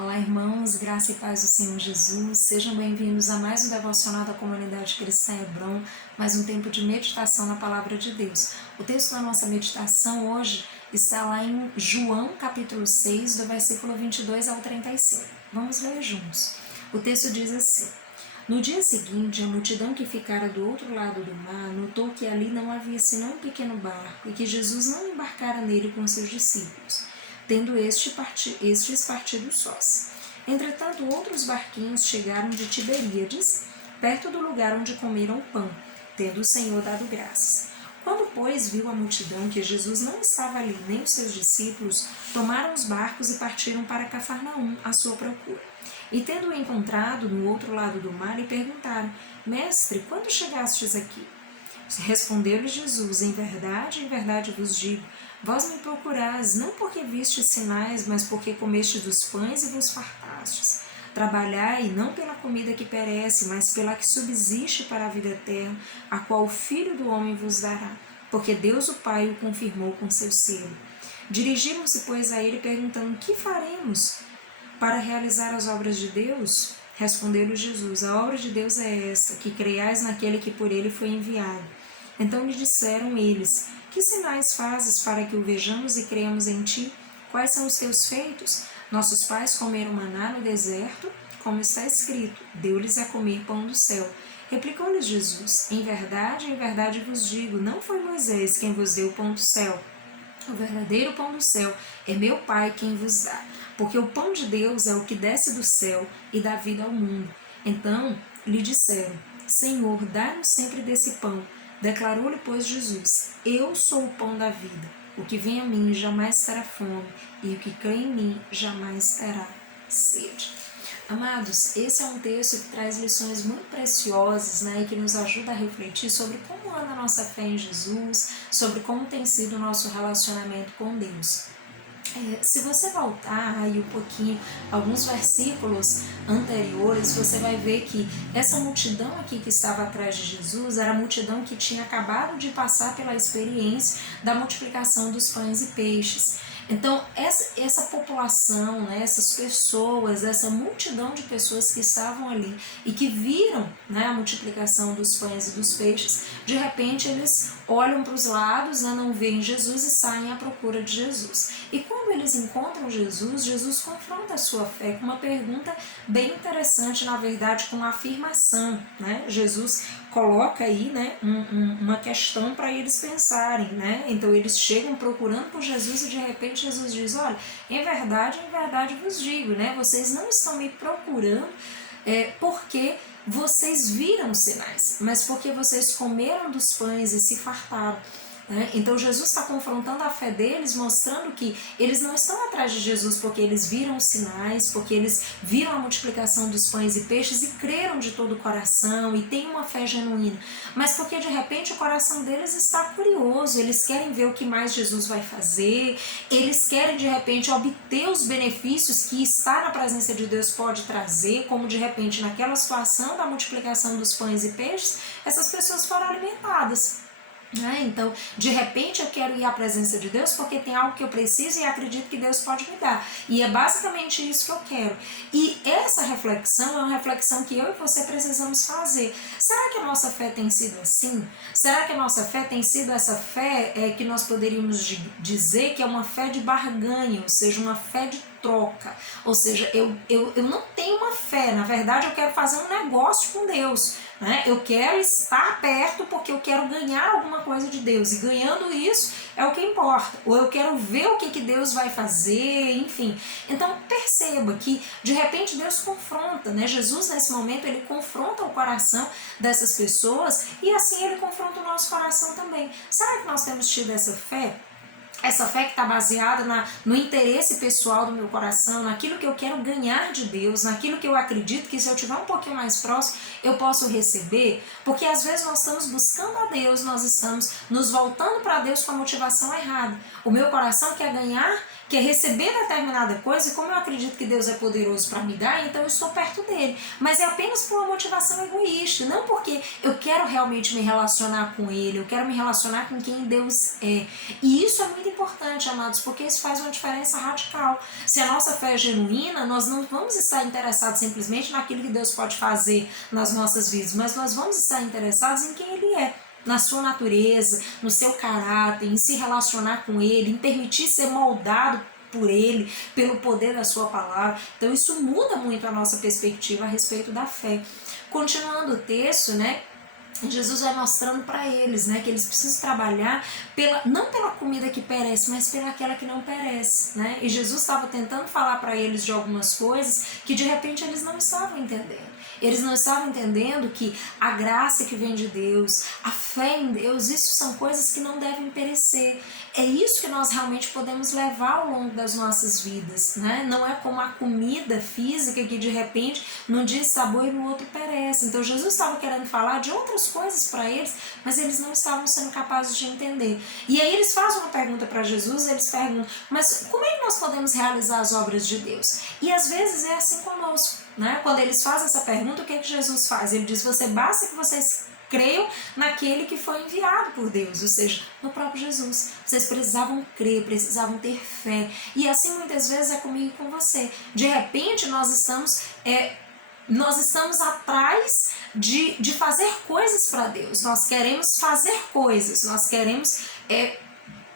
Olá, irmãos, graça e paz do Senhor Jesus, sejam bem-vindos a mais um devocional da comunidade cristã Hebron, mais um tempo de meditação na palavra de Deus. O texto da nossa meditação hoje está lá em João, capítulo 6, do versículo 22 ao 35. Vamos ler juntos. O texto diz assim: No dia seguinte, a multidão que ficara do outro lado do mar notou que ali não havia senão um pequeno barco e que Jesus não embarcara nele com seus discípulos, tendo estes partido sós. Entretanto, outros barquinhos chegaram de Tiberíades, perto do lugar onde comeram pão, tendo o Senhor dado graças. Quando, pois, viu a multidão que Jesus não estava ali, nem os seus discípulos, tomaram os barcos e partiram para Cafarnaum à sua procura. E tendo-o encontrado no outro lado do mar, lhe perguntaram: Mestre, quando chegastes aqui? Respondeu-lhe Jesus: em verdade vos digo, vós me procurais, não porque vistes sinais, mas porque comestes dos pães e vos fartastes. Trabalhai não pela comida que perece, mas pela que subsiste para a vida eterna, a qual o Filho do Homem vos dará, porque Deus o Pai o confirmou com seu selo. Dirigiram-se, pois, a ele, perguntando: que faremos para realizar as obras de Deus? Respondeu-lhe Jesus: a obra de Deus é esta, que creiais naquele que por ele foi enviado. Então lhe disseram eles: que sinais fazes para que o vejamos e creiamos em ti? Quais são os teus feitos? Nossos pais comeram maná no deserto, como está escrito: deu-lhes a comer pão do céu. Replicou-lhes Jesus: em verdade vos digo, não foi Moisés quem vos deu o pão do céu. O verdadeiro pão do céu é meu Pai quem vos dá, porque o pão de Deus é o que desce do céu e dá vida ao mundo. Então lhe disseram: Senhor, dá-nos sempre desse pão. Declarou-lhe, pois, Jesus: Eu sou o pão da vida. O que vem a mim jamais terá fome, e o que crê em mim jamais terá sede. Amados, esse é um texto que traz lições muito preciosas, né, e que nos ajuda a refletir sobre como anda a nossa fé em Jesus, sobre como tem sido o nosso relacionamento com Deus. Se você voltar aí um pouquinho, alguns versículos anteriores, você vai ver que essa multidão aqui que estava atrás de Jesus era a multidão que tinha acabado de passar pela experiência da multiplicação dos pães e peixes. Então, essa população, né, essas pessoas, essa multidão de pessoas que estavam ali e que viram, né, a multiplicação dos pães e dos peixes, de repente eles olham para os lados, né, não veem Jesus e saem à procura de Jesus. E quando eles encontram Jesus, Jesus confronta a sua fé com uma pergunta bem interessante, na verdade, com uma afirmação, né? Jesus coloca aí, né, uma questão para eles pensarem, né? Então eles chegam procurando por Jesus e de repente Jesus diz: olha, em verdade vos digo, né? Vocês não estão me procurando porque vocês viram sinais, mas porque vocês comeram dos pães e se fartaram. Então Jesus está confrontando a fé deles, mostrando que eles não estão atrás de Jesus porque eles viram os sinais, porque eles viram a multiplicação dos pães e peixes e creram de todo o coração e têm uma fé genuína, mas porque de repente o coração deles está curioso, eles querem ver o que mais Jesus vai fazer, eles querem de repente obter os benefícios que estar na presença de Deus pode trazer, como de repente naquela situação da multiplicação dos pães e peixes, essas pessoas foram alimentadas. Então, de repente eu quero ir à presença de Deus porque tem algo que eu preciso e acredito que Deus pode me dar. E é basicamente isso que eu quero. E essa reflexão é uma reflexão que eu e você precisamos fazer. Será que a nossa fé tem sido assim? Será que a nossa fé tem sido essa fé que nós poderíamos dizer que é uma fé de barganha, ou seja, uma fé de troca? Ou seja, eu não tenho uma fé, na verdade eu quero fazer um negócio com Deus. Eu quero estar perto porque eu quero ganhar alguma coisa de Deus, e ganhando isso é o que importa, ou eu quero ver o que Deus vai fazer, enfim. Então perceba que de repente Deus confronta, né? Jesus nesse momento ele confronta o coração dessas pessoas e assim ele confronta o nosso coração também. Será que nós temos tido essa fé? Essa fé que está baseada no interesse pessoal do meu coração, naquilo que eu quero ganhar de Deus, naquilo que eu acredito que se eu estiver um pouquinho mais próximo, eu posso receber, porque às vezes nós estamos buscando a Deus, nós estamos nos voltando para Deus com a motivação errada. O meu coração quer ganhar que é receber determinada coisa, e como eu acredito que Deus é poderoso para me dar, então eu estou perto dele. Mas é apenas por uma motivação egoísta, não porque eu quero realmente me relacionar com ele, eu quero me relacionar com quem Deus é. E isso é muito importante, amados, porque isso faz uma diferença radical. Se a nossa fé é genuína, nós não vamos estar interessados simplesmente naquilo que Deus pode fazer nas nossas vidas, mas nós vamos estar interessados em quem ele é, na sua natureza, no seu caráter, em se relacionar com ele, em permitir ser moldado por ele, pelo poder da sua palavra. Então isso muda muito a nossa perspectiva a respeito da fé. Continuando o texto, né, Jesus vai mostrando para eles, né, que eles precisam trabalhar não pela comida que perece, mas pelaquela que não perece, né? E Jesus estava tentando falar para eles de algumas coisas que de repente eles não estavam entendendo. Eles não estavam entendendo que a graça que vem de Deus, a fé em Deus, isso são coisas que não devem perecer. É isso que nós realmente podemos levar ao longo das nossas vidas, né? Não é como a comida física que de repente num dia sabor e no outro perece. Então Jesus estava querendo falar de outras coisas para eles, mas eles não estavam sendo capazes de entender. E aí eles fazem uma pergunta para Jesus, eles perguntam, mas como é que nós podemos realizar as obras de Deus? E às vezes é assim conosco, né? Quando eles fazem essa pergunta, o que é que Jesus faz? Ele diz, basta que vocês creiam naquele que foi enviado por Deus, ou seja, no próprio Jesus. Vocês precisavam crer, precisavam ter fé. E assim muitas vezes é comigo e com você. De repente nós estamos atrás de fazer coisas para Deus. Nós queremos fazer coisas, nós queremos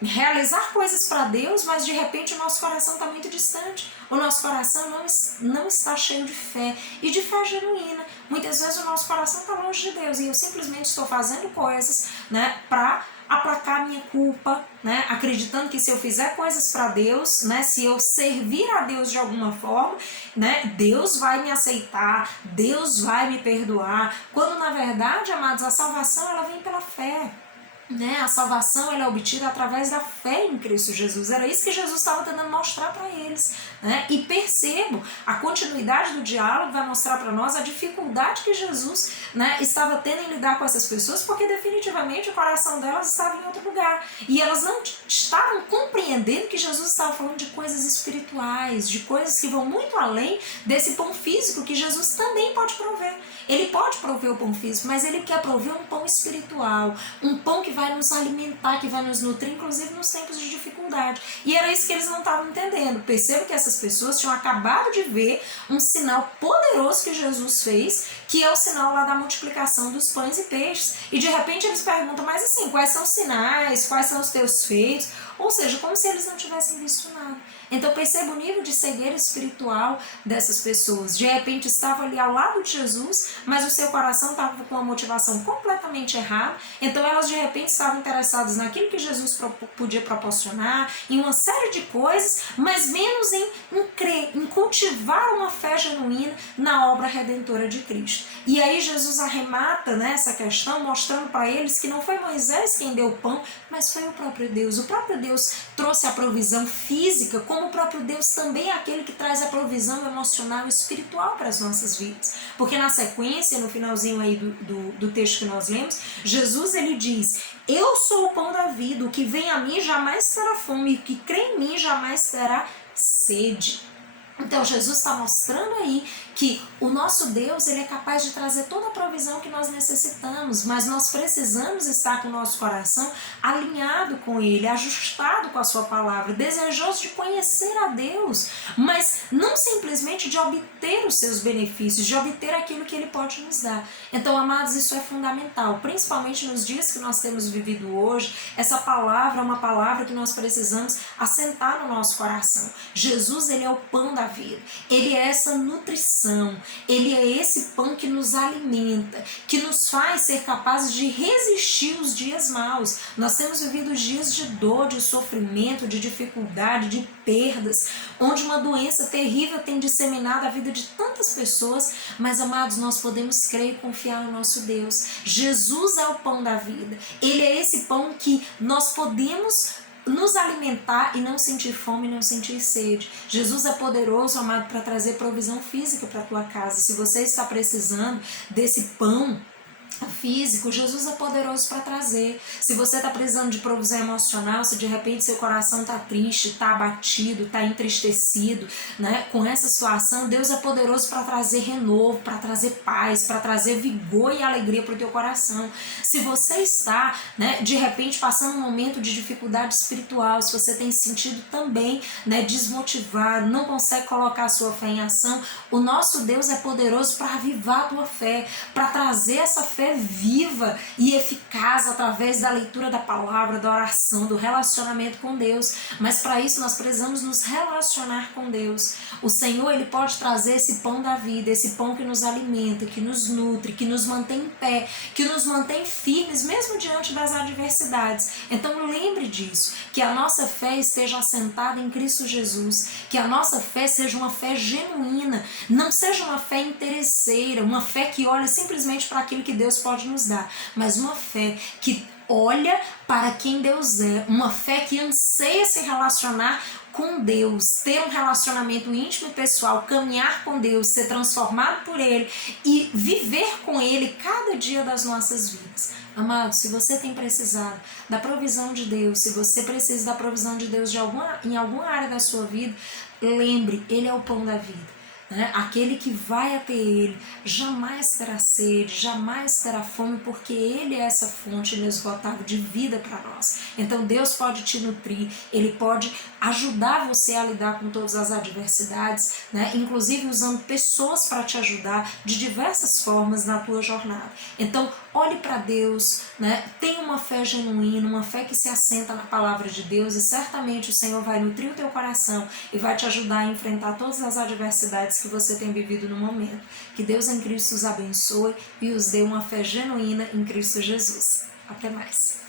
realizar coisas para Deus, mas de repente o nosso coração está muito distante. O nosso coração não está cheio de fé e de fé genuína. Muitas vezes o nosso coração está longe de Deus e eu simplesmente estou fazendo coisas, né, para aplacar a minha culpa, né, acreditando que se eu fizer coisas para Deus, né, se eu servir a Deus de alguma forma, né, Deus vai me aceitar, Deus vai me perdoar, quando na verdade, amados, a salvação ela vem pela fé. Né? A salvação ela é obtida através da fé em Cristo Jesus. Era isso que Jesus estava tentando mostrar para eles, né? E percebo, a continuidade do diálogo vai mostrar para nós a dificuldade que Jesus, né, estava tendo em lidar com essas pessoas, porque definitivamente o coração delas estava em outro lugar. E elas não estavam compreendendo que Jesus estava falando de coisas espirituais, de coisas que vão muito além desse pão físico que Jesus também pode prover. Ele pode prover o pão físico, mas ele quer prover um pão espiritual, um pão que vai nos alimentar, que vai nos nutrir, inclusive nos tempos de dificuldade. E era isso que eles não estavam entendendo. Percebo que essas pessoas tinham acabado de ver um sinal poderoso que Jesus fez, que é o sinal lá da multiplicação dos pães e peixes. E de repente eles perguntam, mas assim, quais são os sinais, quais são os teus feitos? Ou seja, como se eles não tivessem visto nada. Então perceba o nível de cegueira espiritual dessas pessoas. De repente estavam ali ao lado de Jesus, mas o seu coração estava com uma motivação completamente errada. Então elas de repente estavam interessadas naquilo que Jesus podia proporcionar, em uma série de coisas, mas menos em crer, em cultivar uma fé genuína na obra redentora de Cristo. E aí Jesus arremata, né, essa questão, mostrando para eles que não foi Moisés quem deu o pão, mas foi o próprio Deus. O próprio Deus trouxe a provisão física, como o próprio Deus também é aquele que traz a provisão emocional e espiritual para as nossas vidas. Porque na sequência, no finalzinho aí do texto que nós lemos, Jesus ele diz, eu sou o pão da vida, o que vem a mim jamais terá fome, e o que crê em mim jamais terá sede. Então Jesus está mostrando aí que o nosso Deus ele é capaz de trazer toda a provisão que nós necessitamos, mas nós precisamos estar com o nosso coração alinhado com Ele, ajustado com a sua palavra, desejoso de conhecer a Deus, mas não simplesmente de obter os seus benefícios, de obter aquilo que Ele pode nos dar. Então, amados, isso é fundamental, principalmente nos dias que nós temos vivido hoje. Essa palavra é uma palavra que nós precisamos assentar no nosso coração. Jesus, Ele é o pão da vida, Ele é essa nutrição, Ele é esse pão que nos alimenta, que nos faz ser capazes de resistir os dias maus. Nós temos vivido dias de dor, de sofrimento, de dificuldade, de perdas, onde uma doença terrível tem disseminado a vida de tantas pessoas, mas, amados, nós podemos crer e confiar no nosso Deus. Jesus é o pão da vida, Ele é esse pão que nós podemos nos alimentar e não sentir fome, não sentir sede. Jesus é poderoso, amado, para trazer provisão física para a tua casa. Se você está precisando desse pão físico, Jesus é poderoso para trazer. Se você está precisando de provisão emocional, se de repente seu coração está triste, está abatido, está entristecido, né, com essa situação, Deus é poderoso para trazer renovo, para trazer paz, para trazer vigor e alegria para o teu coração. Se você está, né, de repente passando um momento de dificuldade espiritual, se você tem sentido também, né, desmotivado, não consegue colocar a sua fé em ação, o nosso Deus é poderoso para avivar a tua fé, para trazer essa fé viva e eficaz através da leitura da palavra, da oração, do relacionamento com Deus. Mas para isso nós precisamos nos relacionar com Deus. O Senhor, Ele pode trazer esse pão da vida, esse pão que nos alimenta, que nos nutre, que nos mantém em pé, que nos mantém firmes mesmo diante das adversidades. Então lembre disso, que a nossa fé esteja assentada em Cristo Jesus, que a nossa fé seja uma fé genuína, não seja uma fé interesseira, uma fé que olha simplesmente para aquilo que Deus pode nos dar, mas uma fé que olha para quem Deus é, uma fé que anseia se relacionar com Deus, ter um relacionamento íntimo e pessoal, caminhar com Deus, ser transformado por Ele e viver com Ele cada dia das nossas vidas. Amado, se você tem precisado da provisão de Deus, se você precisa da provisão de Deus em alguma área da sua vida, lembre, Ele é o pão da vida. Aquele que vai até Ele jamais terá sede, jamais terá fome, porque Ele é essa fonte inesgotável de vida para nós. Então Deus pode te nutrir, Ele pode ajudar você a lidar com todas as adversidades, inclusive usando pessoas para te ajudar de diversas formas na tua jornada. Então olhe para Deus, tenha uma fé genuína, uma fé que se assenta na palavra de Deus, e certamente o Senhor vai nutrir o teu coração e vai te ajudar a enfrentar todas as adversidades que você tem vivido no momento. Que Deus em Cristo os abençoe e os dê uma fé genuína em Cristo Jesus. Até mais.